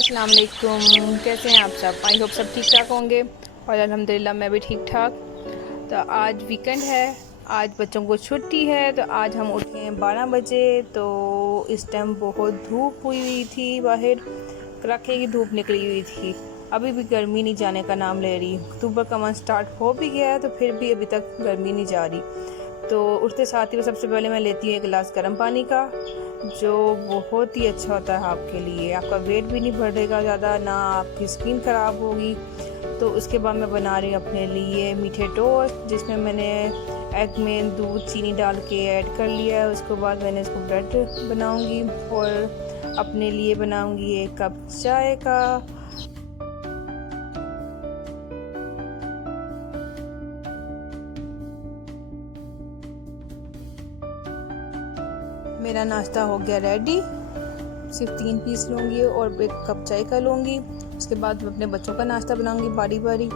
अस्सलाम वालेकुम। कैसे हैं आप सब? आई होप सब ठीक ठाक होंगे और अल्हम्दुलिल्लाह मैं भी ठीक ठाक। तो आज वीकेंड है, आज बच्चों को छुट्टी है, तो आज हम उठे हैं 12 बजे। तो इस टाइम बहुत धूप हुई थी, बाहर कड़ाके की धूप निकली हुई थी। अभी भी गर्मी नहीं जाने का नाम ले रही। अक्टूबर का मंथ स्टार्ट हो भी गया है तो फिर भी अभी तक गर्मी नहीं जा रही। तो उठते साथ ही सबसे पहले मैं लेती हूँ एक गिलास गर्म पानी का, जो बहुत ही अच्छा होता है आपके लिए। आपका वेट भी नहीं बढ़ेगा ज़्यादा, ना आपकी स्किन ख़राब होगी। तो उसके बाद मैं बना रही हूँ अपने लिए मीठे टोस्ट, जिसमें मैंने एग में दूध चीनी डाल के ऐड कर लिया है। उसके बाद मैंने इसको ब्रेड बनाऊँगी और अपने लिए बनाऊँगी एक कप चाय का। मेरा नाश्ता हो गया रेडी। सिर्फ 3 पीस लूँगी और एक कप चाय का लूँगी। उसके बाद मैं अपने बच्चों का नाश्ता बनाऊँगी बारी बारी।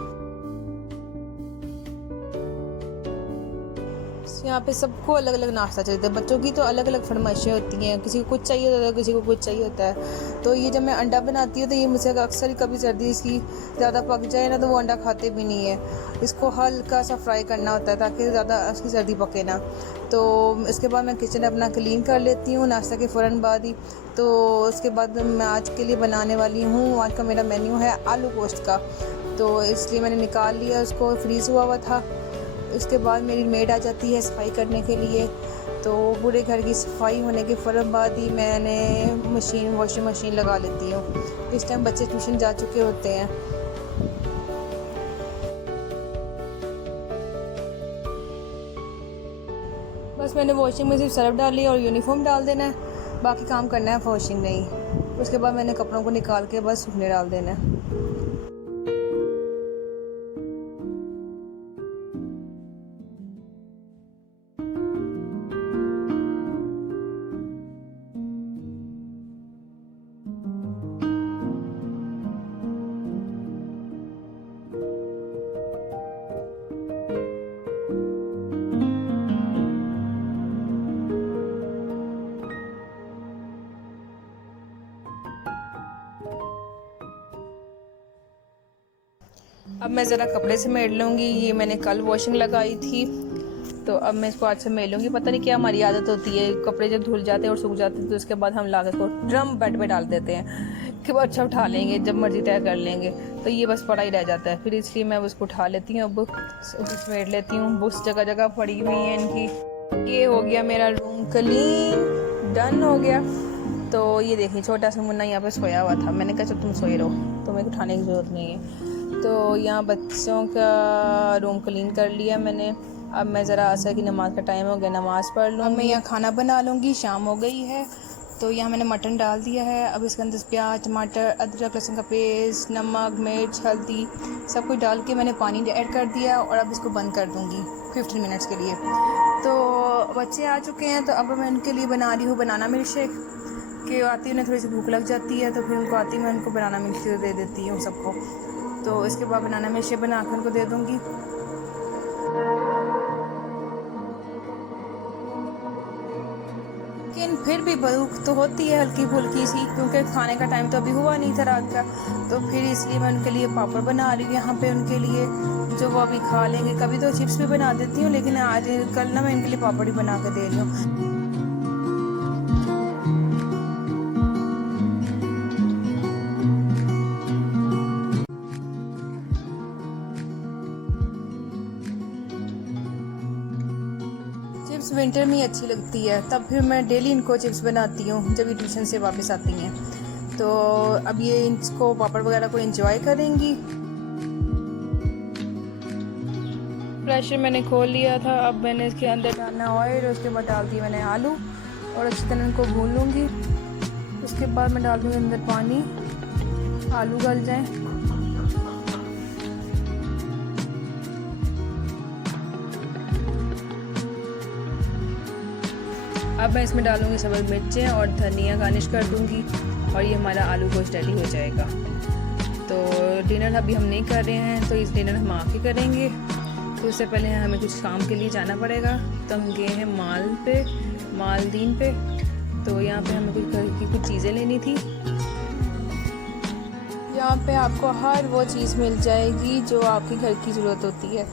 यहाँ पे सबको अलग अलग नाश्ता चाहिए। बच्चों की तो अलग अलग फरमाइशें होती हैं, किसी को कुछ चाहिए होता है, किसी को कुछ चाहिए होता है। तो ये जब मैं अंडा बनाती हूँ तो ये मुझसे अक्सर ही कभी सर्दी इसकी ज़्यादा पक जाए ना तो वो अंडा खाते भी नहीं है। इसको हल्का सा फ्राई करना होता है ताकि ज़्यादा इसकी सर्दी पके ना। तो इसके बाद मैं किचन अपना क्लीन कर लेती हूँ नाश्ता के फ़ौरन बाद ही। तो उसके बाद मैं आज के लिए बनाने वाली हूँ, आज का मेरा मेन्यू है आलू गोश्त का। तो इसलिए मैंने निकाल लिया, उसको फ्रीज़ हुआ था। उसके बाद मेरी मेड आ जाती है सफाई करने के लिए। तो पूरे घर की सफाई होने के फ़ौरन बाद ही मैंने वॉशिंग मशीन लगा लेती हूँ। इस टाइम बच्चे ट्यूशन जा चुके होते हैं। बस मैंने वॉशिंग में सिर्फ सर्फ डाली और यूनिफॉर्म डाल देना है, बाकी काम करना है वॉशिंग नहीं। उसके बाद मैंने कपड़ों को निकाल के बस सूखने डाल देना है। अब मैं ज़रा कपड़े समेट लूँगी। ये मैंने कल वॉशिंग लगाई थी, तो अब मैं इसको आज समेट लूँगी। पता नहीं क्या हमारी आदत होती है, कपड़े जब धुल जाते हैं और सूख जाते हैं तो उसके बाद हम लाकर को ड्रम बेड पे डाल देते हैं कि वो अच्छा उठा लेंगे, जब मर्जी तय कर लेंगे। तो ये बस पड़ा ही रह जाता है, फिर इसलिए मैं उसको उठा लेती हूँ। अब उसको समेट लेती हूँ। बुक्स जगह जगह पड़ी हुई हैं इनकी। ये हो गया मेरा रूम क्लीन, डन हो गया। तो ये देखिए छोटा सा मुन्ना यहाँ पे सोया हुआ था। मैंने कहा चल तुम सोए रहो, तुम्हें उठाने की ज़रूरत नहीं है। तो यहाँ बच्चों का रूम क्लीन कर लिया मैंने। अब मैं ज़रा असर की नमाज़ का टाइम हो गया, नमाज़ पढ़ लूँ। अब मैं यहाँ खाना बना लूँगी, शाम हो गई है। तो यहाँ मैंने मटन डाल दिया है। अब इसके अंदर प्याज, टमाटर, अदरक, लहसुन का पेस्ट, नमक, मिर्च, हल्दी सब कुछ डाल के मैंने पानी ऐड कर दिया और अब इसको बंद कर दूँगी 15 मिनट्स के लिए। तो बच्चे आ चुके हैं, तो अब मैं उनके लिए बना रही हूँ बनाना मिल्क शेक। कि आती उन्हें थोड़ी सी भूख लग जाती है, तो फिर उनको आती मैं उनको बनाना मिल्क शेक दे देती हूँ सबको। तो इसके बाद बनाना मिल्क शेक बना कर उनको दे दूँगी। लेकिन फिर भी भूख तो होती है हल्की फुल्की सी, क्योंकि खाने का टाइम तो अभी हुआ नहीं था रात का। तो फिर इसलिए मैं उनके लिए पापड़ बना रही हूँ यहाँ पे उनके लिए, जो वो अभी खा लेंगे। कभी तो चिप्स भी बना देती हूँ, लेकिन आज कल ना मैं इनके लिए पापड़ ही बना कर दे रही हूँ। चिप्स विंटर में ही अच्छी लगती है, तब फिर मैं डेली इनको चिप्स बनाती हूँ जब ये ट्यूशन से वापस आती हैं। तो अब ये इसको पापड़ वगैरह को एंजॉय करेंगी। प्रेशर मैंने खोल लिया था। अब मैंने इसके अंदर डालना ऑयल, उसके बाद डाल दिया मैंने आलू और अच्छी तरह इनको भून लूँगी। उसके बाद मैं डाल दूँगी अंदर पानी, आलू गल जाएँ। अब मैं इसमें डालूँगी सब्ज़ मिर्चें और धनिया गार्निश कर दूँगी और ये हमारा आलू गोश्त रेडी हो जाएगा। तो डिनर अभी हम नहीं कर रहे हैं, तो इस डिनर हम आके करेंगे। तो उससे पहले हमें कुछ काम के लिए जाना पड़ेगा। तो हम गए हैं मालदीन पे। तो यहाँ पे हमें कुछ घर की कुछ चीज़ें लेनी थी। यहाँ पे आपको हर वो चीज़ मिल जाएगी जो आपके घर की ज़रूरत होती है।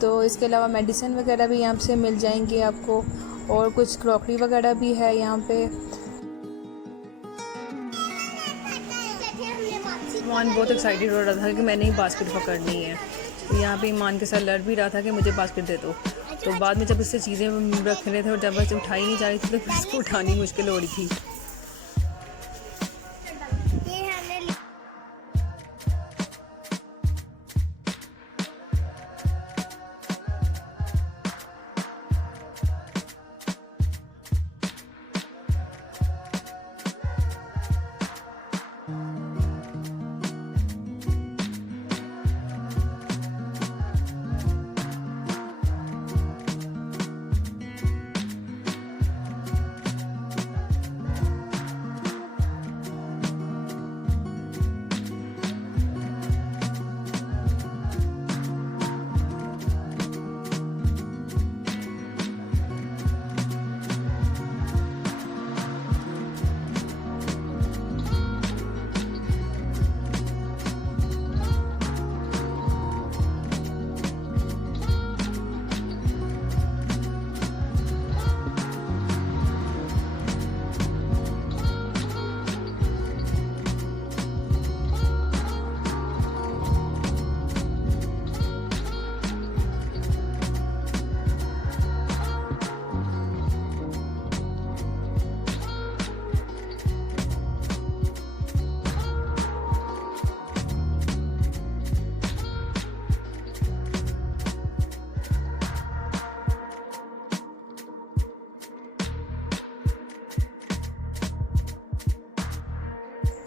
तो इसके अलावा मेडिसिन वगैरह भी यहाँ से मिल जाएंगी आपको, और कुछ क्रॉकरी वगैरह भी है यहाँ पे। ईमान बहुत एक्साइटेड हो रहा था कि मैंने ही बास्केट पकड़नी है। यहाँ पे ईमान के साथ लड़ भी रहा था कि मुझे बास्केट दे दो। तो बाद में जब इससे चीज़ें रख रहे थे और जब बस उठाई नहीं जा रही थी तो फिर इसको उठानी मुश्किल हो रही थी।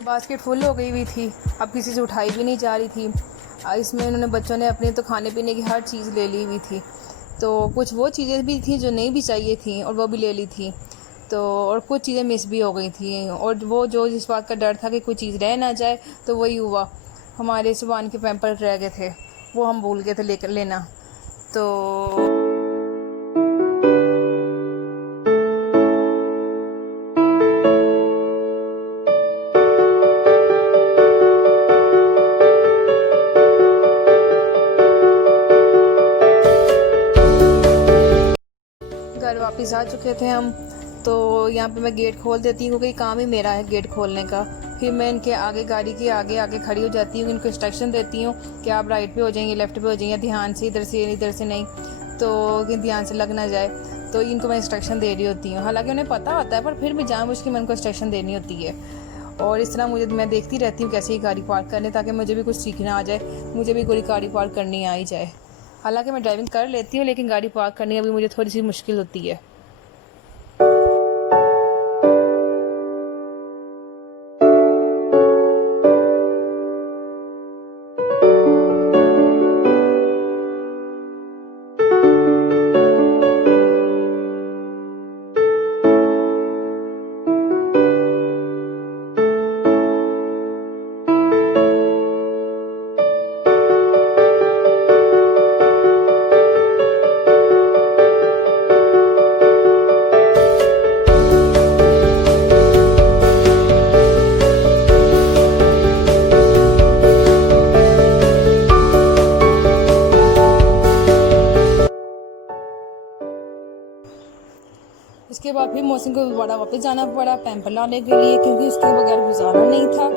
बास्केट फुल हो गई हुई थी, अब किसी से उठाई भी नहीं जा रही थी। इसमें उन्होंने बच्चों ने अपने तो खाने पीने की हर चीज़ ले ली हुई थी। तो कुछ वो चीज़ें भी थी जो नहीं भी चाहिए थी और वो भी ले ली थी। तो और कुछ चीज़ें मिस भी हो गई थी, और वो जो जिस बात का डर था कि कोई चीज़ रह ना जाए तो वही हुआ। हमारे सुबान के पैम्पर रह गए थे, वो हम भूल गए थे लेकर लेना। तो घर वापस आ चुके थे हम। तो यहाँ पे मैं गेट खोल देती हूँ क्योंकि काम ही मेरा है गेट खोलने का। फिर मैं इनके आगे गाड़ी के आगे आगे खड़ी हो जाती हूँ, इनको इंस्ट्रक्शन देती हूँ कि आप राइट पे हो जाएंगे, लेफ़्ट पे हो जाएंगे, ध्यान से इधर से नहीं, तो कि ध्यान से लग ना जाए। तो इनको मैं इंस्ट्रक्शन दे रही होती हूँ, हालांकि उन्हें पता होता है पर फिर भी जानबूझ के मैं उनको इंस्ट्रक्शन देनी होती है। और इस तरह मैं देखती रहती हूँ कैसे ही गाड़ी पार्क करने, ताकि मुझे भी कुछ सीखना आ जाए, मुझे भी कोई गाड़ी पार्क करनी आ ही जाए। हालांकि मैं ड्राइविंग कर लेती हूँ लेकिन गाड़ी पार्क करनी अभी मुझे थोड़ी सी मुश्किल होती है। इसके बाद फिर मौसम को दोबारा वापस जाना पड़ा पैम्पर लाने के लिए, क्योंकि उसके बगैर गुजारा नहीं था।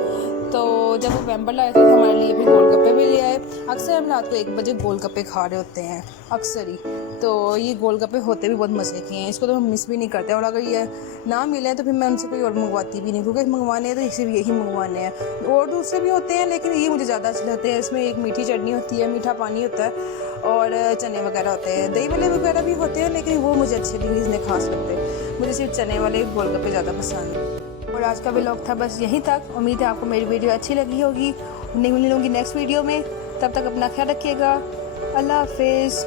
तो जब वो पैम्पर लाए थे तो हमारे लिए फिर गोलगप्पे भी ले आए। अक्सर हम रात को 1 बजे गोलगप्पे खा रहे होते हैं अक्सर ही। तो ये गोलगप्पे होते भी बहुत मज़े के हैं, इसको तो हम मिस भी नहीं करते। और अगर ये ना मिले तो फिर मैं उनसे कोई और मंगवाती भी नहीं, क्योंकि मंगवाने हैं तो सिर्फ यही मंगवाने हैं। और दूसरे भी होते हैं लेकिन ये मुझे ज़्यादा अच्छे लगते हैं। इसमें एक मीठी चटनी होती है, मीठा पानी होता है और चने वगैरह होते हैं, दही वाले वगैरह भी होते हैं, लेकिन वो मुझे अच्छे नहीं इतने खास लगते। मुझे सिर्फ चने वाले गोलगप्पे ज़्यादा पसंद है। और आज का व्लॉग था बस यहीं तक। उम्मीद है आपको मेरी वीडियो अच्छी लगी होगी। नहीं मिलूँगी नेक्स्ट वीडियो में, तब तक अपना ख्याल रखिएगा। अल्लाह हाफिज़।